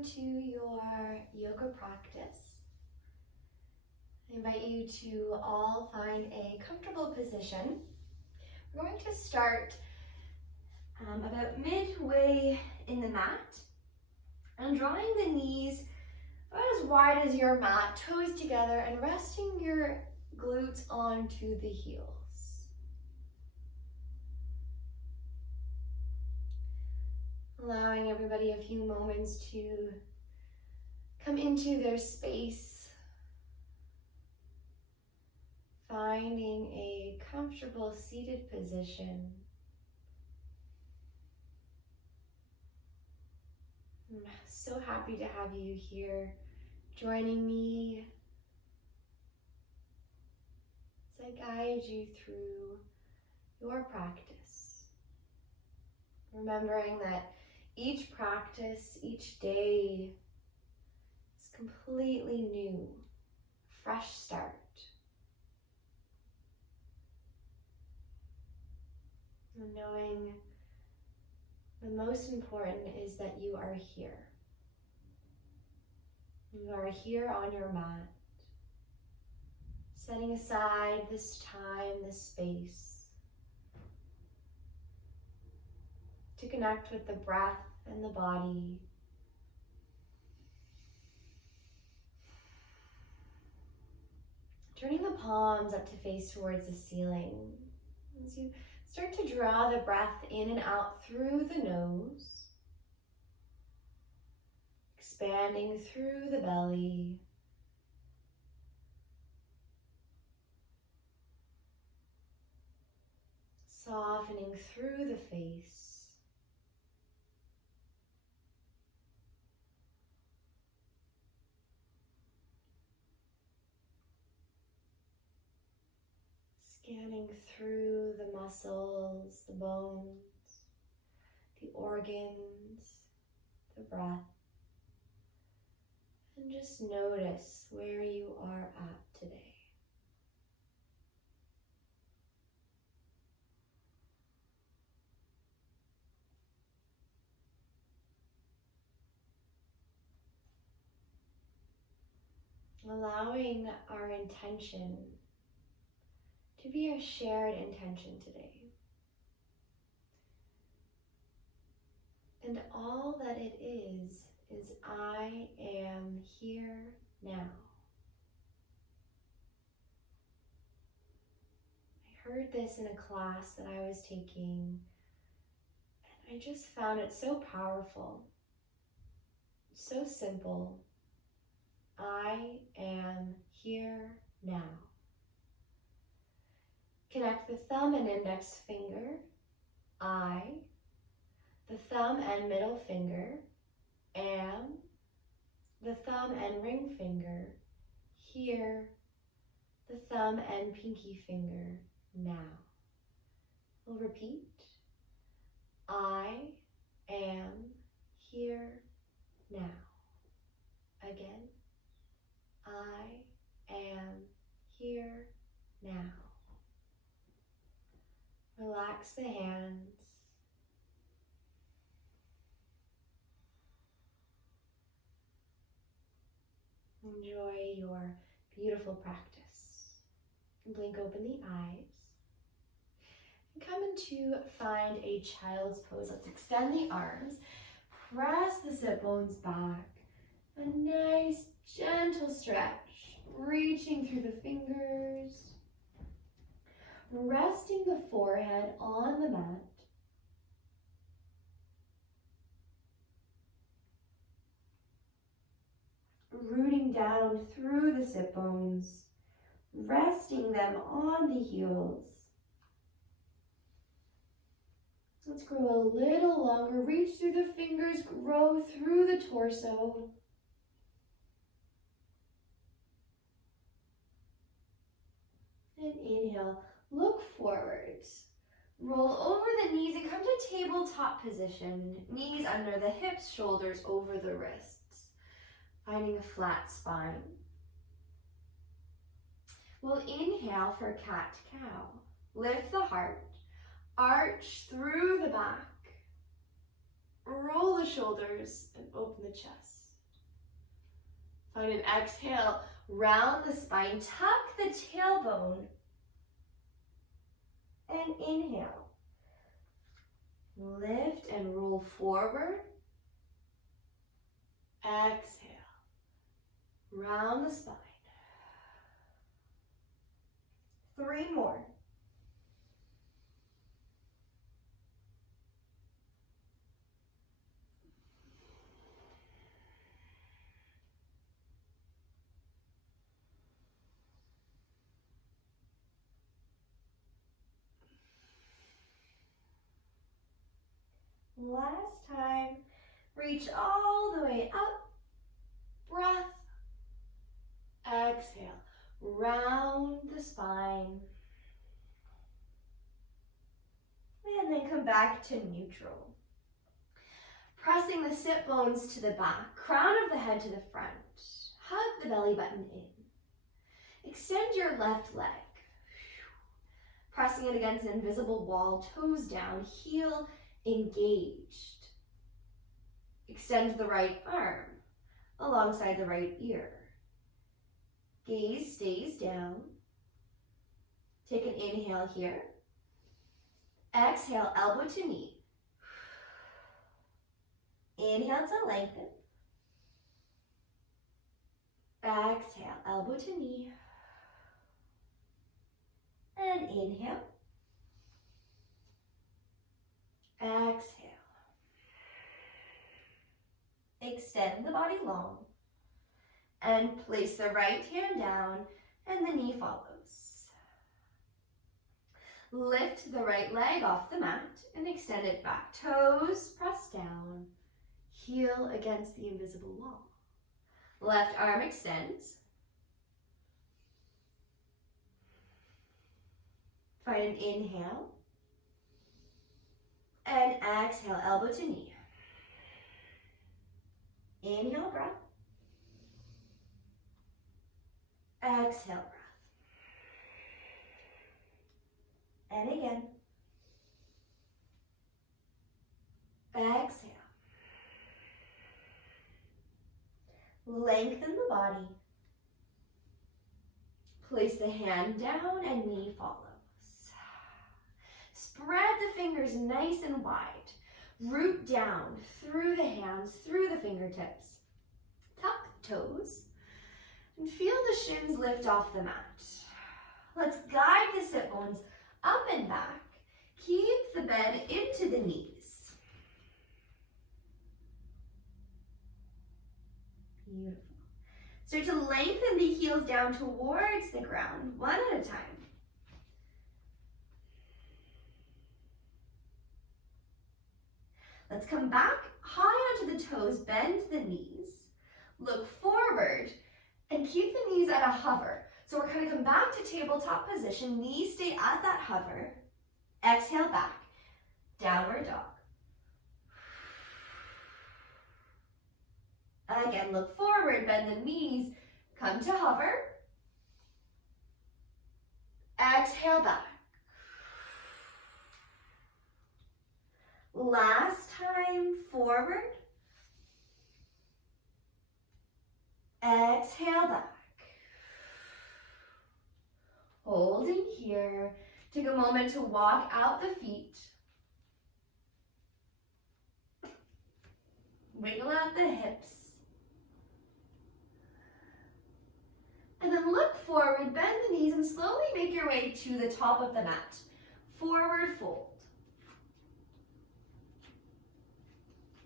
welcome to your yoga practice. I invite you to all find a comfortable position. We're going to start about midway in the mat and drawing the knees about as wide as your mat, toes together, and resting your glutes onto the heels. Allowing everybody a few moments to come into their space, finding a comfortable seated position. I'm so happy to have you here joining me as I guide you through your practice. Remembering that each practice, each day is completely new, fresh start. And knowing the most important is that you are here. You are here on your mat, setting aside this time, this space, to connect with the breath and the body. Turning the palms up to face towards the ceiling. As you start to draw the breath in and out through the nose, expanding through the belly, softening through the face. Scanning through the muscles, the bones, the organs, the breath, and just notice where you are at today. Allowing our intention to be a shared intention today. And all that it is I am here now. I heard this in a class that I was taking, and I just found it so powerful, so simple. I am here now. Connect the thumb and index finger, I, the thumb and middle finger, am, the thumb and ring finger, here, the thumb and pinky finger, now. We'll repeat. I am here now. Again. I am here now. Relax the hands. Enjoy your beautiful practice. Blink open the eyes. And come into find a child's pose. Let's extend the arms. Press the sit bones back. A nice gentle stretch. Reaching through the fingers. Resting the forehead on the mat. Rooting down through the sit bones, resting them on the heels. Let's grow a little longer. Reach through the fingers, grow through the torso. And inhale. Look forward, roll over the knees and come to tabletop position. Knees under the hips, shoulders over the wrists. Finding a flat spine. We'll inhale for cat-cow. Lift the heart, arch through the back. Roll the shoulders and open the chest. Find an exhale, round the spine, tuck the tailbone, and inhale. Lift and roll forward. Exhale, round the spine. 3 more. Last time, reach all the way up, breath, exhale, round the spine, and then come back to neutral. Pressing the sit bones to the back, crown of the head to the front, hug the belly button in. Extend your left leg, pressing it against an invisible wall, toes down, heel engaged. Extend the right arm alongside the right ear. Gaze stays down. Take an inhale here. Exhale, elbow to knee. Inhale to lengthen. Exhale, elbow to knee. And inhale. Exhale. Extend the body long. And place the right hand down and the knee follows. Lift the right leg off the mat and extend it back. Toes press down. Heel against the invisible wall. Left arm extends. Find an inhale. And exhale, elbow to knee. Inhale, breath. Exhale, breath. And again. Exhale. Lengthen the body. Place the hand down and knee follows. Spread the fingers nice and wide. Root down through the hands, through the fingertips. Tuck the toes. And feel the shins lift off the mat. Let's guide the sit bones up and back. Keep the bend into the knees. Beautiful. Start to lengthen the heels down towards the ground, one at a time. Let's come back high onto the toes, bend the knees, look forward, and keep the knees at a hover. So we're going to come back to tabletop position, knees stay at that hover. Exhale back, downward dog. Again, look forward, bend the knees, come to hover. Exhale back. Last time, forward. Exhale back. Holding here. Take a moment to walk out the feet. Wiggle out the hips. And then look forward, bend the knees, and slowly make your way to the top of the mat. Forward fold.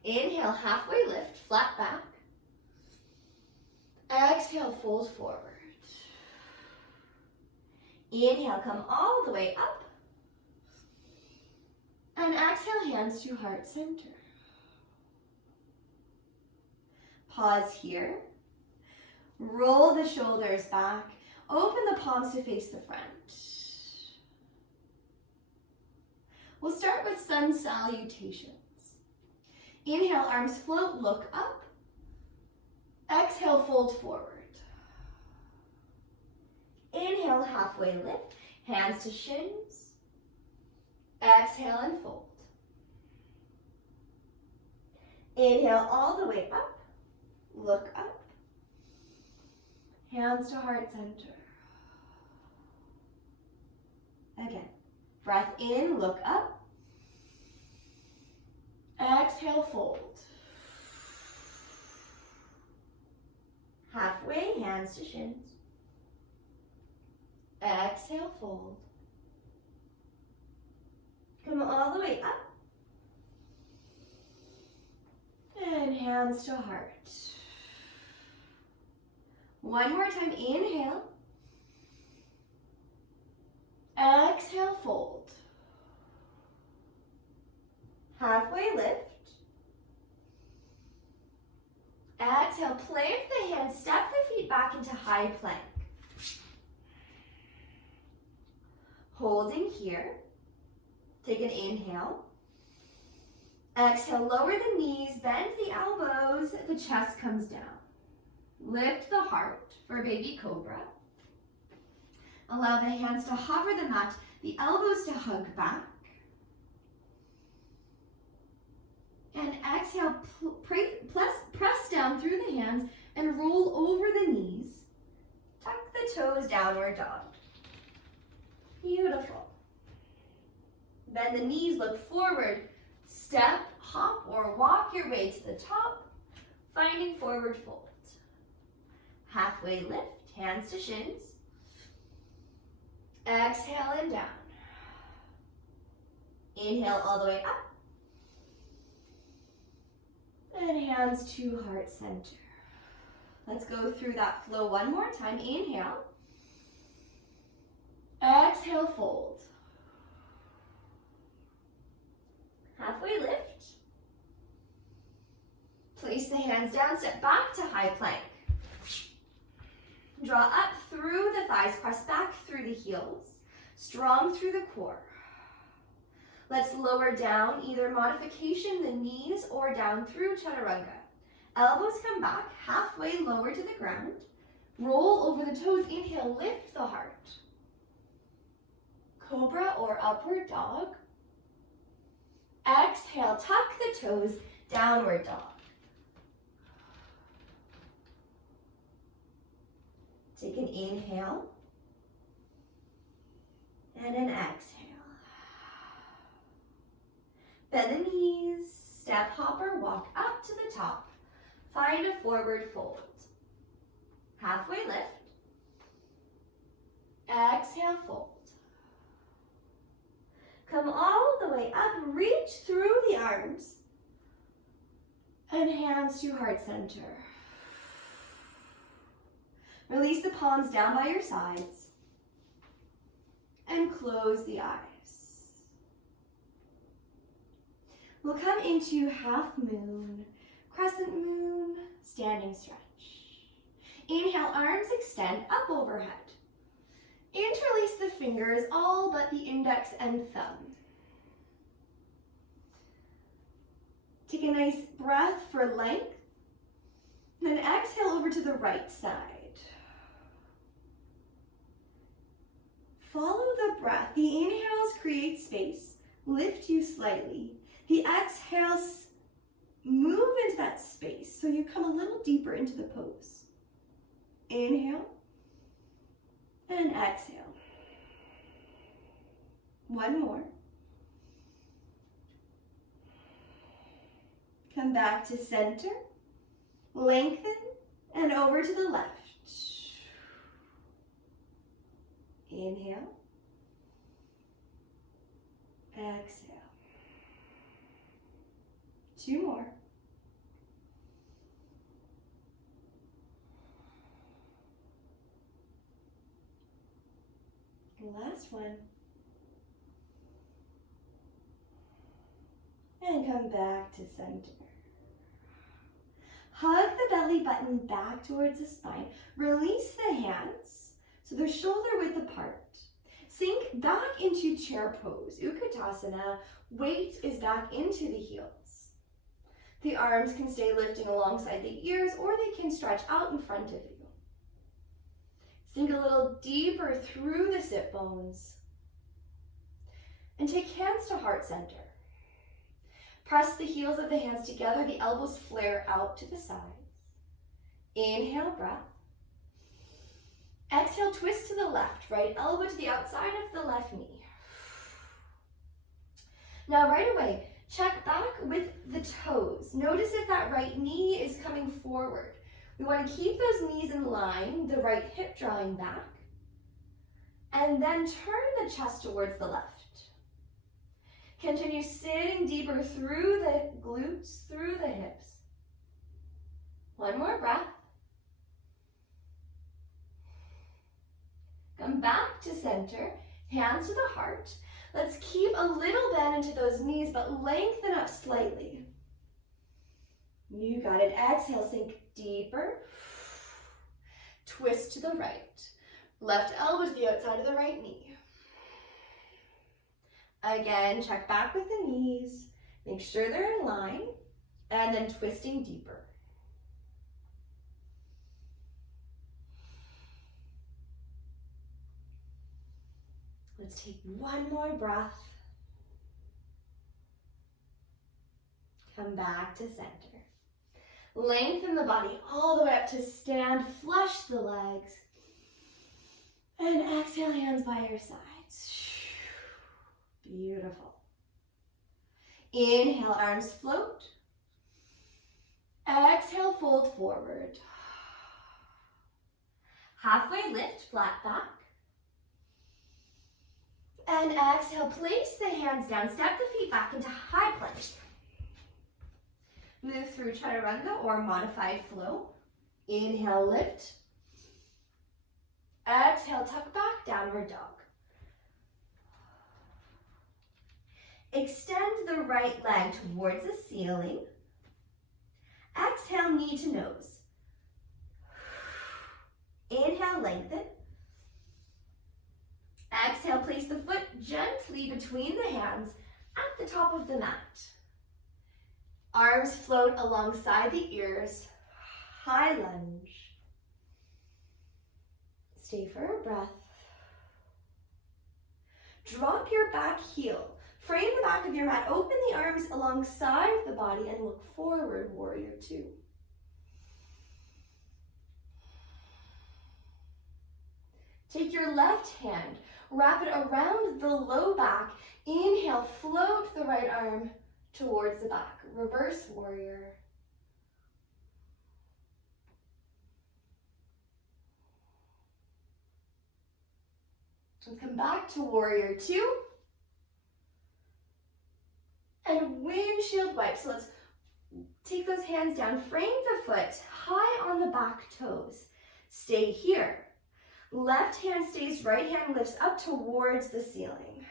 Inhale, halfway lift, flat back. Exhale, fold forward. Inhale, come all the way up. And exhale, hands to heart center. Pause here. Roll the shoulders back. Open the palms to face the front. We'll start with sun salutations. Inhale, arms float, look up. Exhale, fold forward. Inhale, halfway lift, hands to shins. Exhale and fold. Inhale all the way up, look up. Hands to heart center. Again, breath in, look up. Exhale, fold. Halfway, hands to shins. Exhale, fold. Come all the way up. And hands to heart. One more time, inhale. Exhale, fold. Halfway lift. Exhale, plant the hands, step the feet back into high plank. Holding here. Take an inhale. Exhale, lower the knees, bend the elbows, the chest comes down. Lift the heart for baby cobra. Allow the hands to hover the mat, the elbows to hug back. And exhale, press down through the hands and roll over the knees. Tuck the toes, downward dog. Beautiful. Bend the knees, look forward. Step, hop, or walk your way to the top, finding forward fold. Halfway lift, hands to shins. Exhale and down. Inhale all the way up. And hands to heart center. Let's go through that flow one more time. Inhale. Exhale, fold. Halfway lift. Place the hands down, step back to high plank. Draw up through the thighs, press back through the heels, strong through the core. Let's lower down, either modification the knees or down through chaturanga. Elbows come back, halfway lower to the ground. Roll over the toes, inhale, lift the heart. Cobra or upward dog. Exhale, tuck the toes, downward dog. Take an inhale and an exhale. Bend the knees, step, hop, or walk up to the top. Find a forward fold. Halfway lift. Exhale, fold. Come all the way up, reach through the arms. And hands to heart center. Release the palms down by your sides. And close the eyes. We'll come into half moon, crescent moon, standing stretch. Inhale, arms extend up overhead. Interlace the fingers, all but the index and thumb. Take a nice breath for length. Then exhale over to the right side. Follow the breath. The inhales create space, lift you slightly. The exhales move into that space, so you come a little deeper into the pose. Inhale and exhale. One more. Come back to center, lengthen, and over to the left. Inhale, exhale. Two more. Last one. And come back to center. Hug the belly button back towards the spine. Release the hands so they're shoulder width apart. Sink back into chair pose, Utkatasana. Weight is back into the heels. The arms can stay lifting alongside the ears, or they can stretch out in front of you. Sink a little deeper through the sit bones. And take hands to heart center. Press the heels of the hands together, the elbows flare out to the sides. Inhale, breath. Exhale, twist to the left, right elbow to the outside of the left knee. Now right away, check back with the toes. Notice if that right knee is coming forward. We want to keep those knees in line, the right hip drawing back, and then turn the chest towards the left. Continue sitting deeper through the glutes, through the hips. One more breath. Come back to center, hands to the heart. Let's keep a little bend into those knees, but lengthen up slightly. You got it. Exhale, sink deeper. Twist to the right. Left elbow to the outside of the right knee. Again, check back with the knees. Make sure they're in line. And then twisting deeper. Let's take one more breath. Come back to center. Lengthen the body all the way up to stand. Flush the legs. And exhale, hands by your sides. Beautiful. Inhale, arms float. Exhale, fold forward. Halfway lift, flat back. And exhale, place the hands down. Step the feet back into high plank. Move through chaturanga or modified flow. Inhale, lift. Exhale, tuck back, downward dog. Extend the right leg towards the ceiling. Exhale, knee to nose. Inhale, lengthen. Exhale, place the foot gently between the hands at the top of the mat. Arms float alongside the ears. High lunge. Stay for a breath. Drop your back heel. Frame the back of your mat. Open the arms alongside the body and look forward, warrior two. Take your left hand, wrap it around the low back. Inhale, float the right arm towards the back. Reverse warrior. Let's come back to warrior two. And windshield wipe. So let's take those hands down. Frame the foot high on the back toes. Stay here. Left hand stays, right hand lifts up towards the ceiling.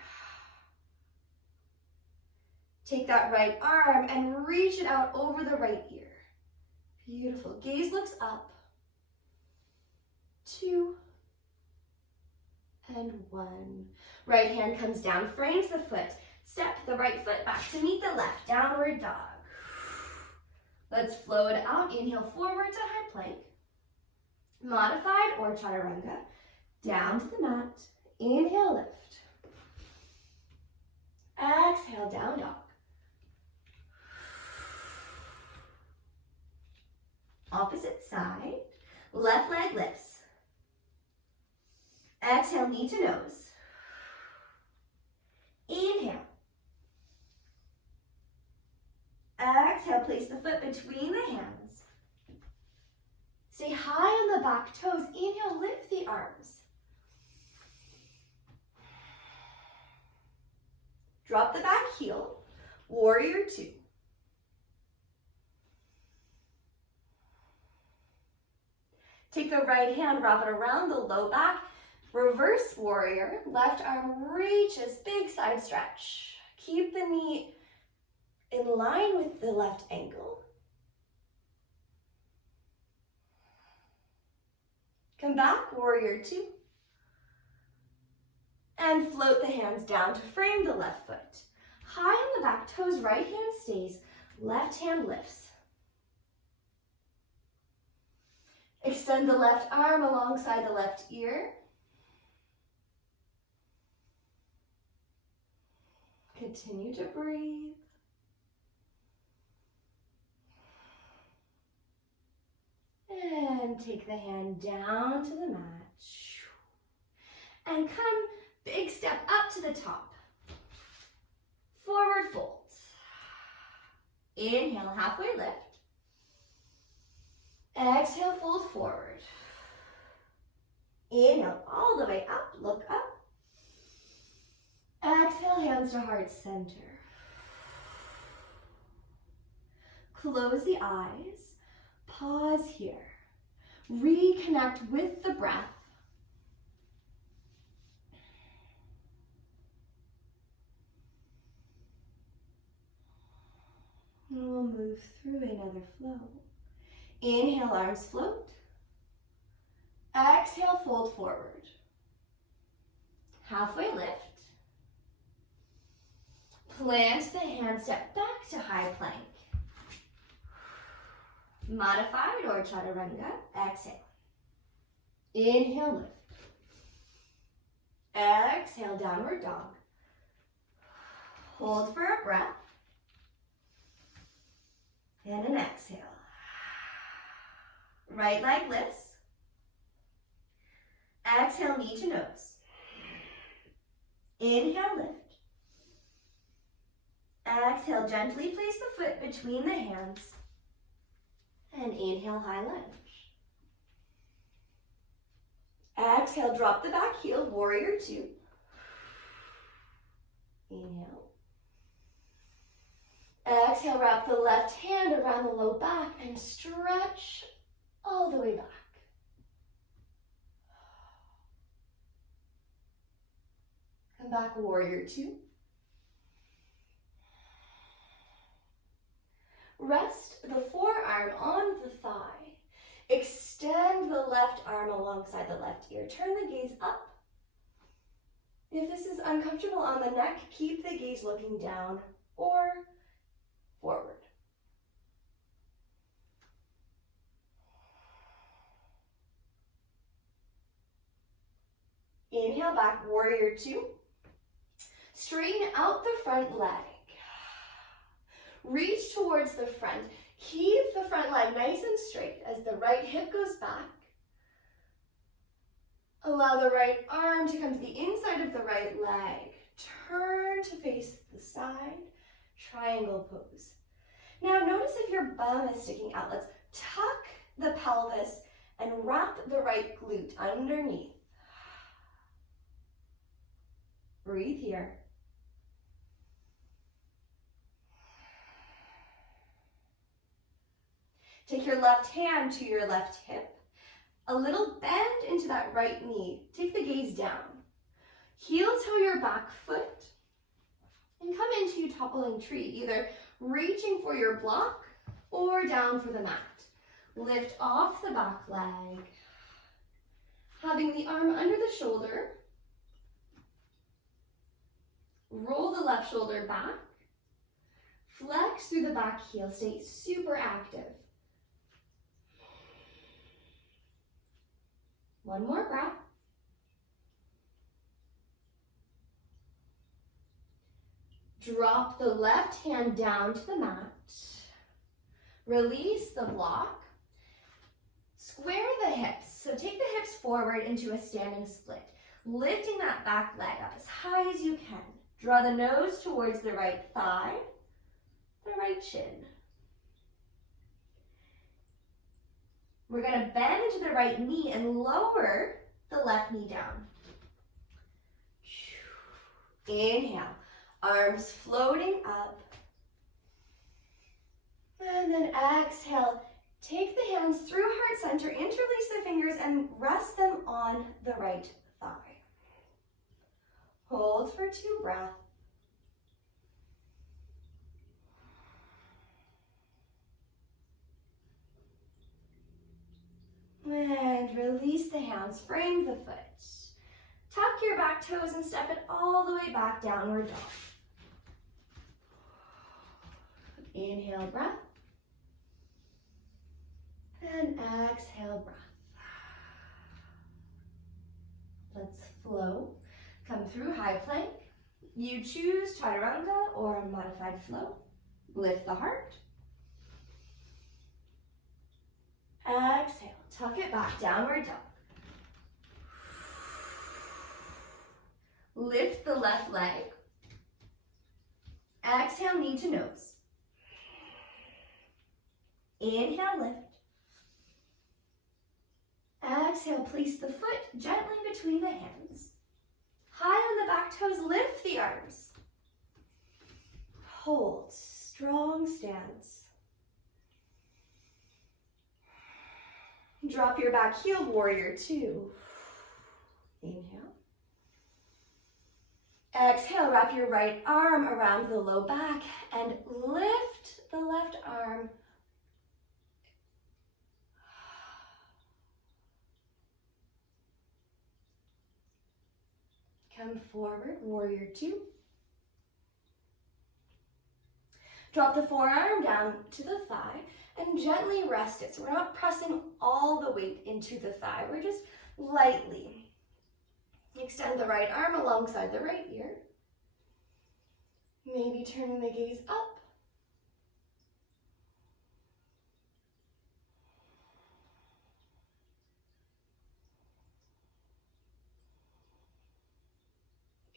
Take that right arm and reach it out over the right ear. Beautiful. Gaze looks up. 2 and 1. Right hand comes down, frames the foot. Step the right foot back to meet the left. Downward dog. Let's flow it out. Inhale forward to high plank. Modified or chaturanga. Down to the mat. Inhale, lift. Exhale, down dog. Opposite side. Left leg lifts. Exhale, knee to nose. Inhale. Exhale, place the foot between the hands. Stay high on the back toes. Inhale, lift the arms. Drop the back heel. Warrior two. Take the right hand, wrap it around the low back. Reverse warrior. Left arm reaches, big side stretch. Keep the knee in line with the left ankle. Come back, warrior two. And float the hands down to frame the left foot. High on the back toes, right hand stays, left hand lifts. Extend the left arm alongside the left ear. Continue to breathe. And take the hand down to the mat. And come big step up to the top. Forward fold. Inhale, halfway lift. Exhale, fold forward. Inhale, all the way up, look up. Exhale, hands to heart center. Close the eyes. Pause here. Reconnect with the breath. And we'll move through another flow. Inhale, arms float. Exhale, fold forward. Halfway lift. Plant the hands, step back to high plank. Modified or chaturanga, exhale. Inhale, lift. Exhale, downward dog. Hold for a breath. And an exhale. Right leg lifts. Exhale, knee to nose. Inhale, lift. Exhale, gently place the foot between the hands. And inhale, high lunge. Exhale, drop the back heel, warrior two. Inhale. Exhale, wrap the left hand around the low back and stretch all the way back. Come back, warrior two. Rest the forearm on the thigh. Extend the left arm alongside the left ear. Turn the gaze up. If this is uncomfortable on the neck, keep the gaze looking down or forward. Inhale, back, warrior two. Straighten out the front leg. Reach towards the front. Keep the front leg nice and straight as the right hip goes back. Allow the right arm to come to the inside of the right leg. Turn to face the side. Triangle pose. Now notice if your bum is sticking out. Let's tuck the pelvis and wrap the right glute underneath. Breathe here. Take your left hand to your left hip. A little bend into that right knee. Take the gaze down. Heel toe your back foot. And come into toppling tree, either reaching for your block or down for the mat. Lift off the back leg. Having the arm under the shoulder. Roll the left shoulder back. Flex through the back heel. Stay super active. One more breath. Drop the left hand down to the mat. Release the block. Square the hips. So take the hips forward into a standing split. Lifting that back leg up as high as you can. Draw the nose towards the right thigh, the right shin. We're going to bend into the right knee and lower the left knee down. Inhale, arms floating up. And then exhale, take the hands through heart center, interlace the fingers and rest them on the right thigh. Hold for 2 breaths. And release the hands, frame the foot. Tuck your back toes and step it all the way back, downward dog. Inhale, breath. And exhale, breath. Let's flow. Come through high plank. You choose chaturanga or a modified flow. Lift the heart. Exhale, tuck it back, downward dog. Lift the left leg. Exhale, knee to nose. Inhale, lift. Exhale, place the foot gently between the hands. High on the back toes, lift the arms. Hold, strong stance. Drop your back heel, warrior two. Inhale. Exhale, wrap your right arm around the low back and lift the left arm. Come forward, warrior two. Drop the forearm down to the thigh and gently rest it. So we're not pressing all the weight into the thigh. We're just lightly. Extend the right arm alongside the right ear. Maybe turning the gaze up.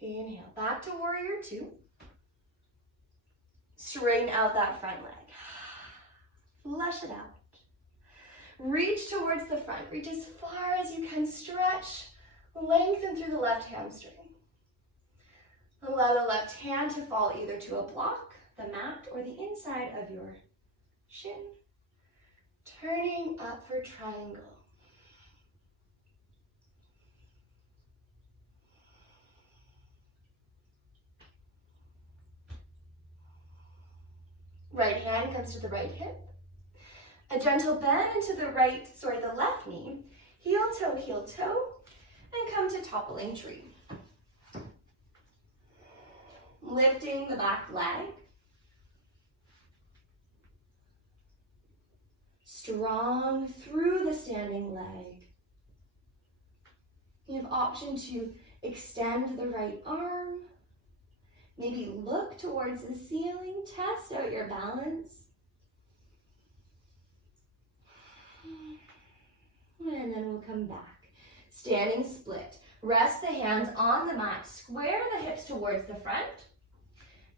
Inhale, back to warrior two. Straighten out that front leg. Flush it out. Reach towards the front. Reach as far as you can. Stretch. Lengthen through the left hamstring. Allow the left hand to fall either to a block, the mat, or the inside of your shin. Turning up for triangle. Right hand comes to the right hip. A gentle bend into the left knee. Heel toe, and come to toppling tree. Lifting the back leg. Strong through the standing leg. You have option to extend the right arm. Maybe look towards the ceiling, test out your balance. And then we'll come back. Standing split. Rest the hands on the mat. Square the hips towards the front.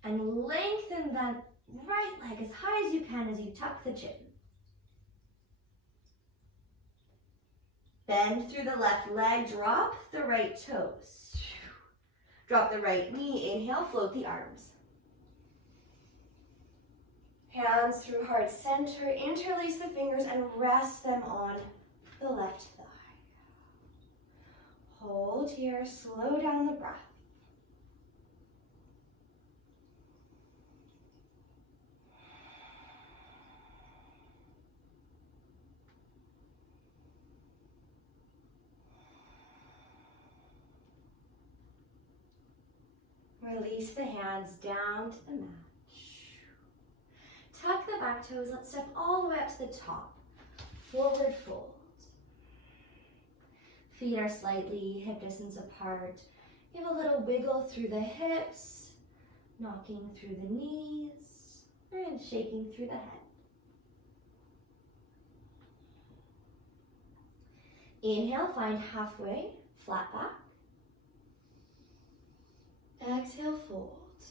And lengthen that right leg as high as you can as you tuck the chin. Bend through the left leg. Drop the right toes. Drop the right knee. Inhale, float the arms. Hands through heart center. Interlace the fingers and rest them on the left thigh. Hold here. Slow down the breath. Release the hands down to the mat. Tuck the back toes. Let's step all the way up to the top. Forward fold. Feet are slightly hip distance apart. Give a little wiggle through the hips, knocking through the knees, and shaking through the head. Inhale, find halfway, flat back. Exhale, fold.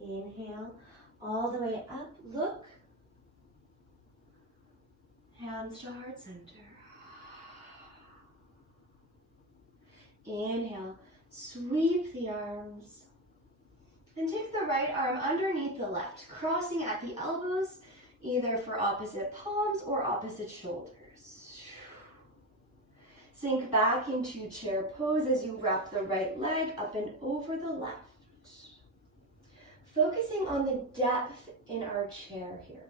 Inhale, all the way up, look. Hands to heart center. Inhale, sweep the arms. And take the right arm underneath the left, crossing at the elbows, either for opposite palms or opposite shoulders. Sink back into chair pose as you wrap the right leg up and over the left. Focusing on the depth in our chair here.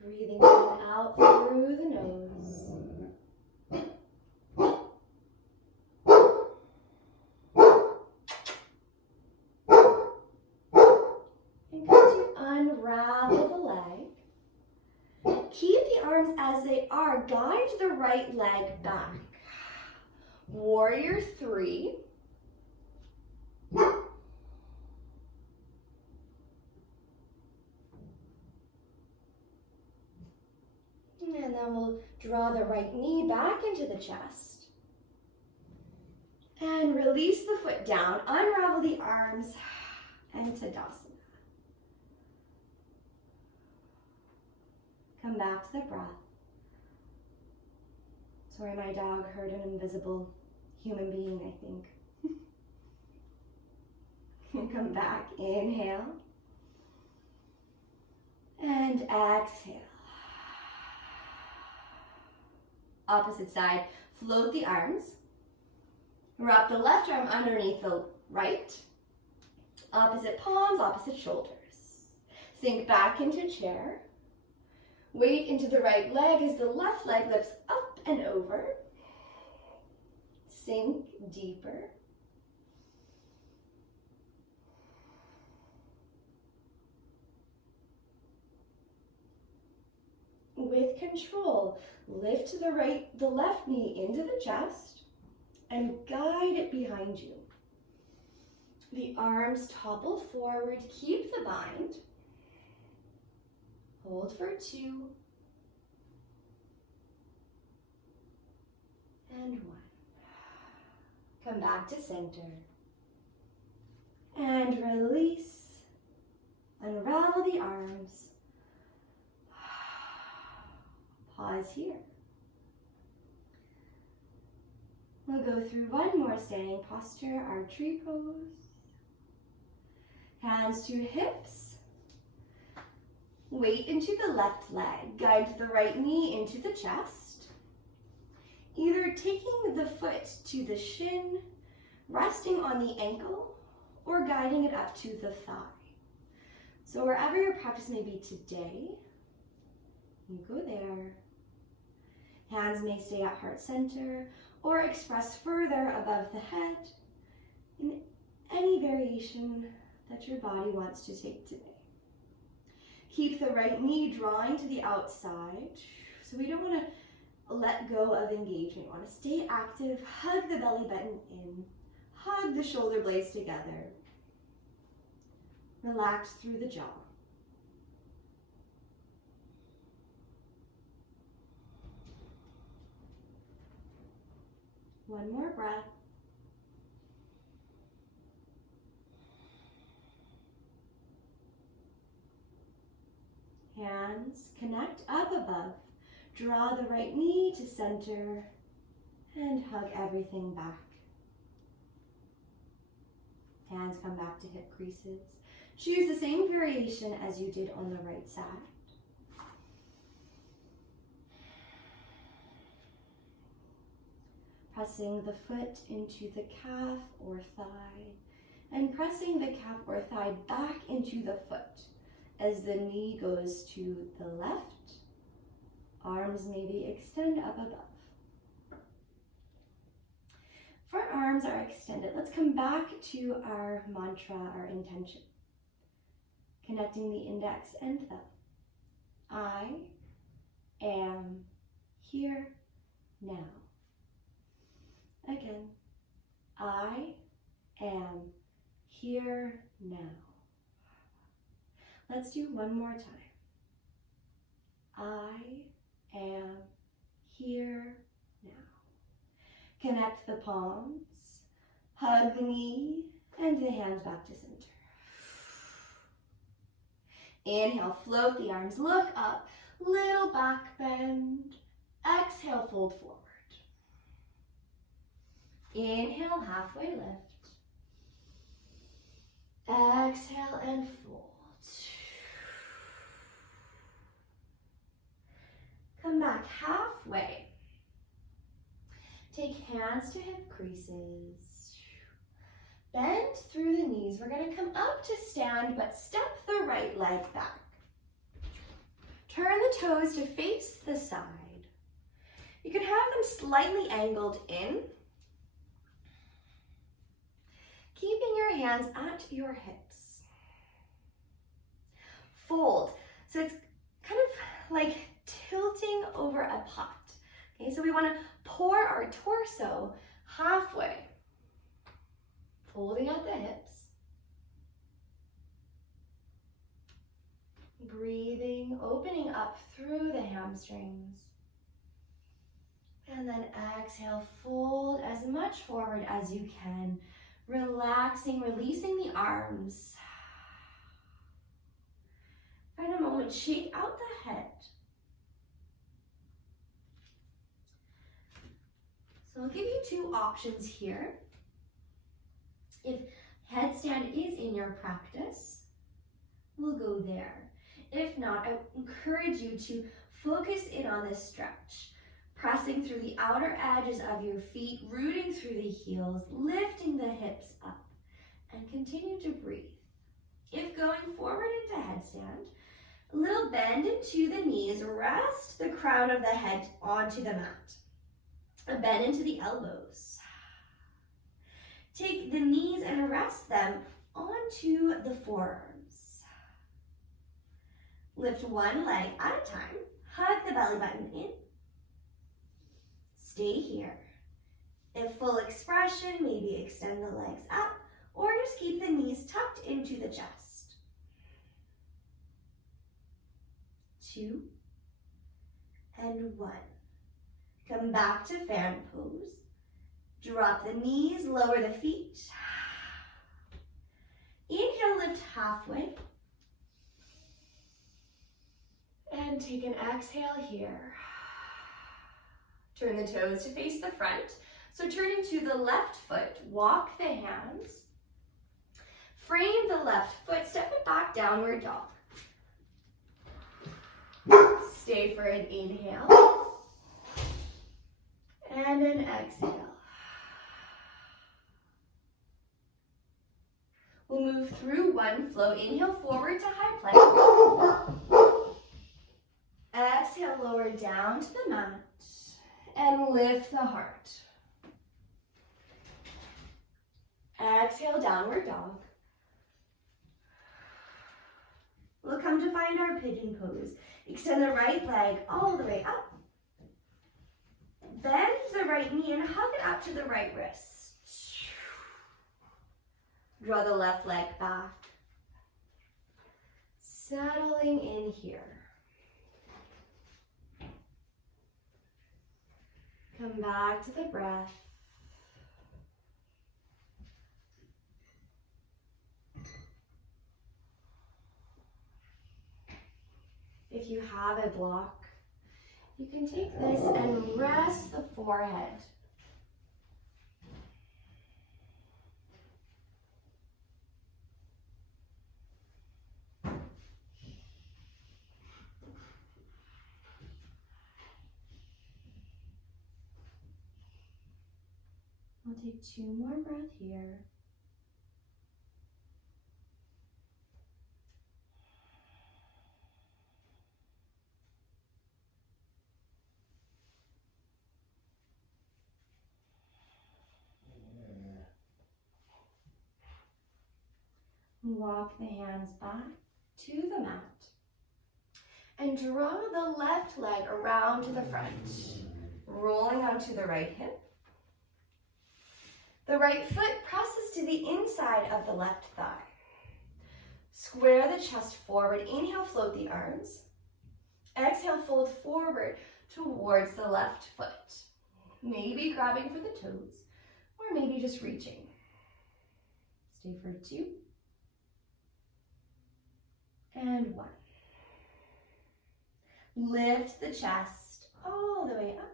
Breathing in and out through the nose. And come to unravel the leg. Keep the arms as they are. Guide the right leg back. Warrior three. And then we'll draw the right knee back into the chest. And release the foot down. Unravel the arms and Tadasana. Come back to the breath. Sorry, my dog heard an invisible human being, I think. Come back, inhale. And exhale. Opposite side, float the arms. Wrap the left arm underneath the right. Opposite palms, opposite shoulders. Sink back into chair. Weight into the right leg as the left leg lifts up and over. Sink deeper. With control, lift the left knee into the chest and guide it behind you. The arms topple forward, keep the bind. Hold for 2. And 1. Come back to center. And release. Unravel the arms. Pause here. We'll go through one more standing posture, our tree pose. Hands to hips. Weight into the left leg. Guide the right knee into the chest. Either taking the foot to the shin, resting on the ankle, or guiding it up to the thigh. So wherever your practice may be today, you go there. Hands may stay at heart center or express further above the head in any variation that your body wants to take today. Keep the right knee drawing to the outside. So we don't want to let go of engagement. We want to stay active, hug the belly button in, hug the shoulder blades together. Relax through the jaw. One more breath. Hands connect up above. Draw the right knee to center and hug everything back. Hands come back to hip creases. Choose the same variation as you did on the right side. Pressing the foot into the calf or thigh, and pressing the calf or thigh back into the foot as the knee goes to the left. Arms maybe extend up above. Front arms are extended. Let's come back to our mantra, our intention. Connecting the index and thumb. I am here now. Again, I am here now. Let's do one more time. I am here now. Connect the palms, hug the knee, and the hands back to center. Inhale, float the arms, look up, little back bend. Exhale, fold forward. Inhale, halfway lift. Exhale and fold. Come back halfway. Take hands to hip creases. Bend through the knees. We're going to come up to stand, but step the right leg back. Turn the toes to face the side. You can have them slightly angled in. Keeping your hands at your hips. Fold. So it's kind of like tilting over a pot. Okay, so we want to pour our torso halfway. Folding at the hips. Breathing, opening up through the hamstrings. And then exhale, fold as much forward as you can. Relaxing, releasing the arms. Find a moment, shake out the head. So I'll give you two options here. If headstand is in your practice, we'll go there. If not, I encourage you to focus in on this stretch. Pressing through the outer edges of your feet, rooting through the heels, lifting the hips up, and continue to breathe. If going forward into headstand, a little bend into the knees, rest the crown of the head onto the mat. A bend into the elbows. Take the knees and rest them onto the forearms. Lift one leg at a time, hug the belly button in. Stay here. If full expression, maybe extend the legs up or just keep the knees tucked into the chest. 2 and 1. Come back to fan pose. Drop the knees, lower the feet. Inhale, lift halfway. And take an exhale here. Turn the toes to face the front. So turning to the left foot, walk the hands. Frame the left foot, step it back, downward dog. Stay for an inhale. And an exhale. We'll move through one flow. Inhale forward to high plank. Exhale, lower down to the mat. And lift the heart. Exhale, downward dog. We'll come to find our pigeon pose. Extend the right leg all the way up. Bend the right knee and hug it up to the right wrist. Draw the left leg back. Settling in here. Come back to the breath. If you have a block, you can take this and rest the forehead. I'll take 2 more breaths here. Walk the hands back to the mat. And draw the left leg around to the front, rolling onto the right hip. The right foot presses to the inside of the left thigh. Square the chest forward. Inhale, float the arms. Exhale, fold forward towards the left foot. Maybe grabbing for the toes, or maybe just reaching. Stay for 2 and 1. Lift the chest all the way up.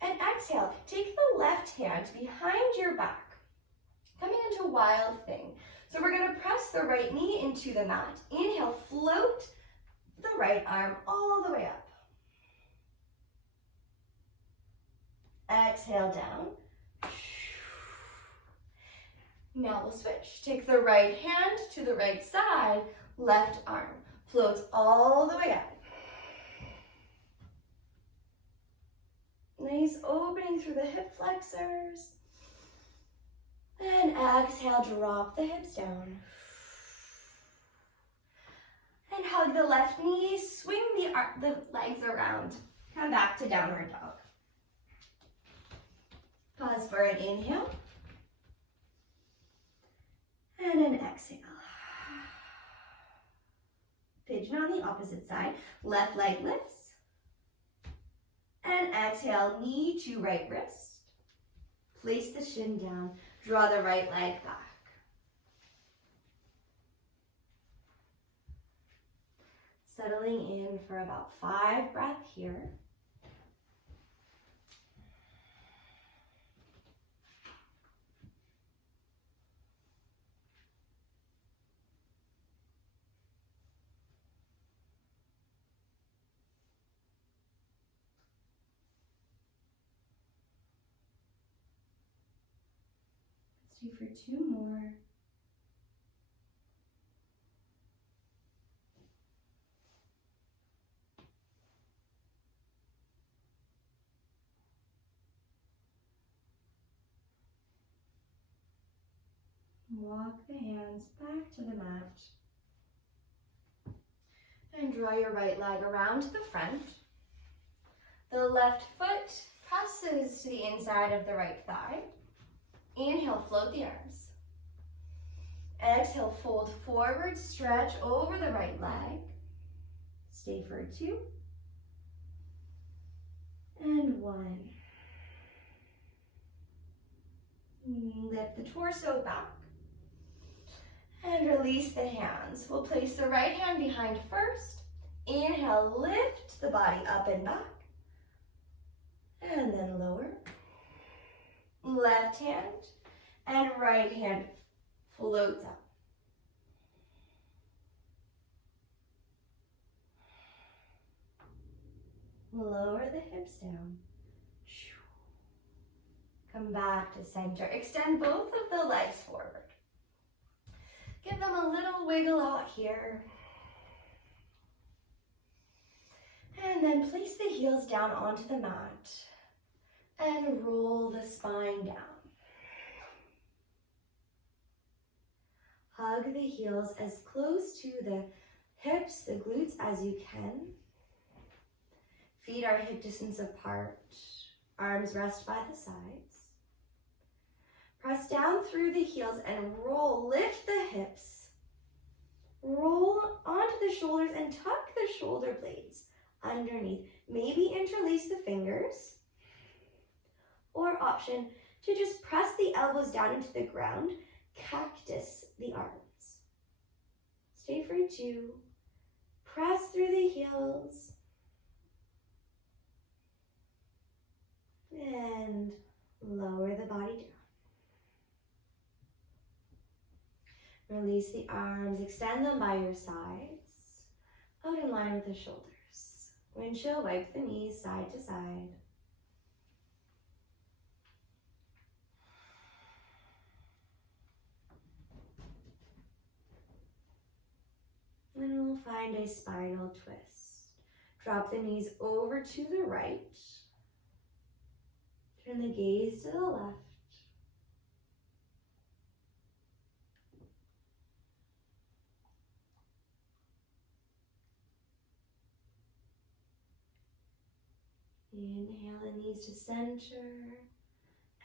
And exhale, take the left hand behind your back, coming into wild thing. So we're gonna press the right knee into the mat. Inhale, float the right arm all the way up. Exhale down. Now we'll switch. Take the right hand to the right side, left arm floats all the way up. Nice opening through the hip flexors. And exhale, drop the hips down. And hug the left knee, swing the legs around. Come back to downward dog. Pause for an inhale. And an exhale. Pigeon on the opposite side. Left leg lifts. And exhale, knee to right wrist. Place the shin down. Draw the right leg back. Settling in for about 5 breaths here. Let's do for 2 more. Walk the hands back to the mat. And draw your right leg around to the front. The left foot presses to the inside of the right thigh. Inhale, float the arms. Exhale, fold forward, stretch over the right leg. Stay for 2. And 1. Lift the torso back. And release the hands. We'll place the right hand behind first. Inhale, lift the body up and back. And then lower. Left hand and right hand floats up. Lower the hips down. Come back to center. Extend both of the legs forward. Give them a little wiggle out here. And then place the heels down onto the mat and roll the spine down. Hug the heels as close to the hips, the glutes as you can. Feet are hip distance apart. Arms rest by the sides. Press down through the heels and roll. Lift the hips. Roll onto the shoulders and tuck the shoulder blades underneath. Maybe interlace the fingers. Or option to just press the elbows down into the ground. Cactus the arms. Stay for 2. Press through the heels. And lower the body down. Release the arms, extend them by your sides, out in line with the shoulders. Windshield, wipe the knees side to side. And we'll find a spinal twist. Drop the knees over to the right. Turn the gaze to the left. Inhale the knees to center.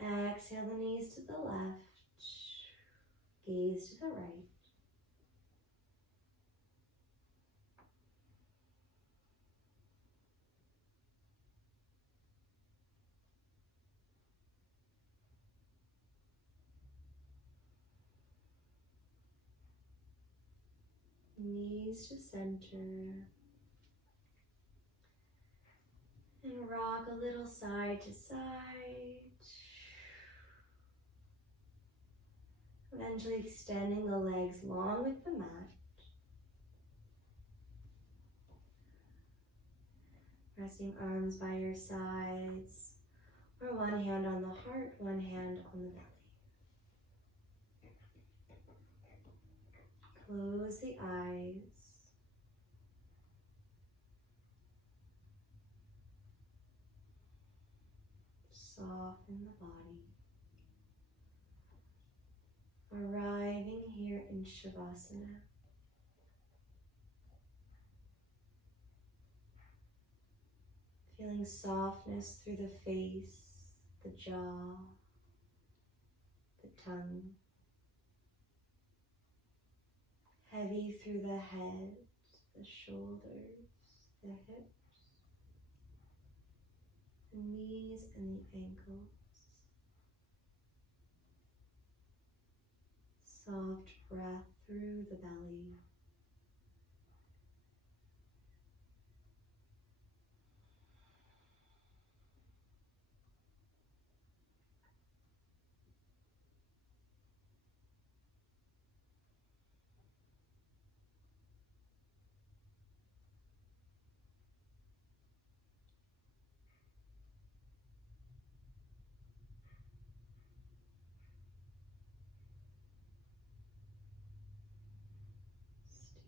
Exhale the knees to the left. Gaze to the right. Knees to center. And rock a little side to side. Eventually extending the legs long with the mat. Resting arms by your sides. Or one hand on the heart, one hand on the belly. Close the eyes. Soften the body. Arriving here in Shavasana. Feeling softness through the face, the jaw, the tongue. Heavy through the head, the shoulders, the hips, the knees and the ankles. Soft breath through the belly.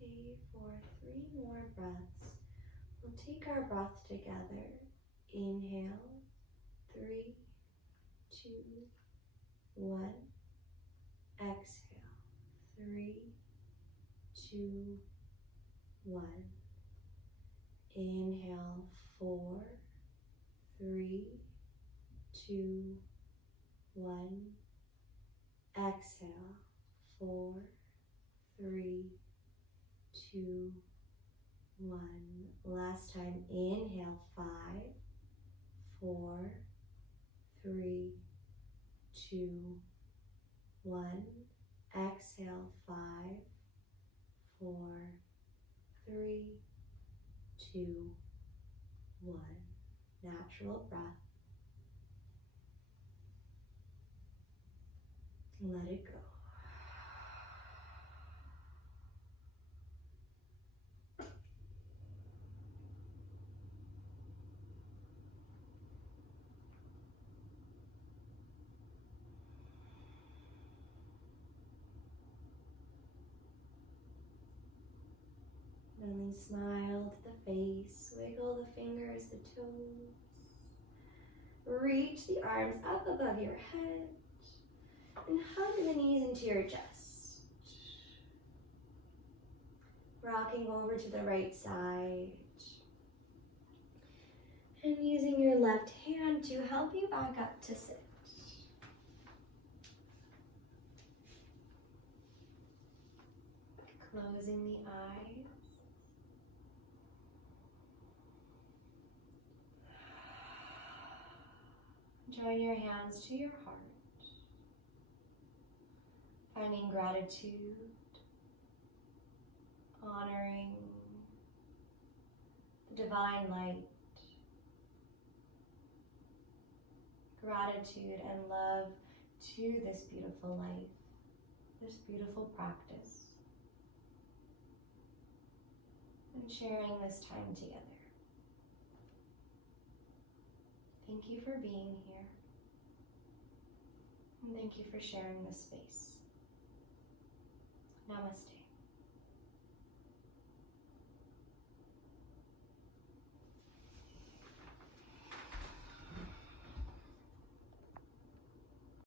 Stay for 3 more breaths. We'll take our breath together. Inhale, 3, 2, 1. Exhale, 3, 2, 1. Inhale, 4, 3, 2, 1. Exhale, 4, 3, 2, 1. Last time, inhale, 5, 4, 3, 2, 1. Exhale, 5, 4, 3, 2, 1. Natural breath. Let it go. Gently smile to the face, wiggle the fingers, the toes. Reach the arms up above your head and hug the knees into your chest. Rocking over to the right side and using your left hand to help you back up to sit. Closing the eyes. Join your hands to your heart. Finding gratitude, honoring the divine light, gratitude and love to this beautiful life, this beautiful practice, and sharing this time together. Thank you for being here, and thank you for sharing this space. Namaste.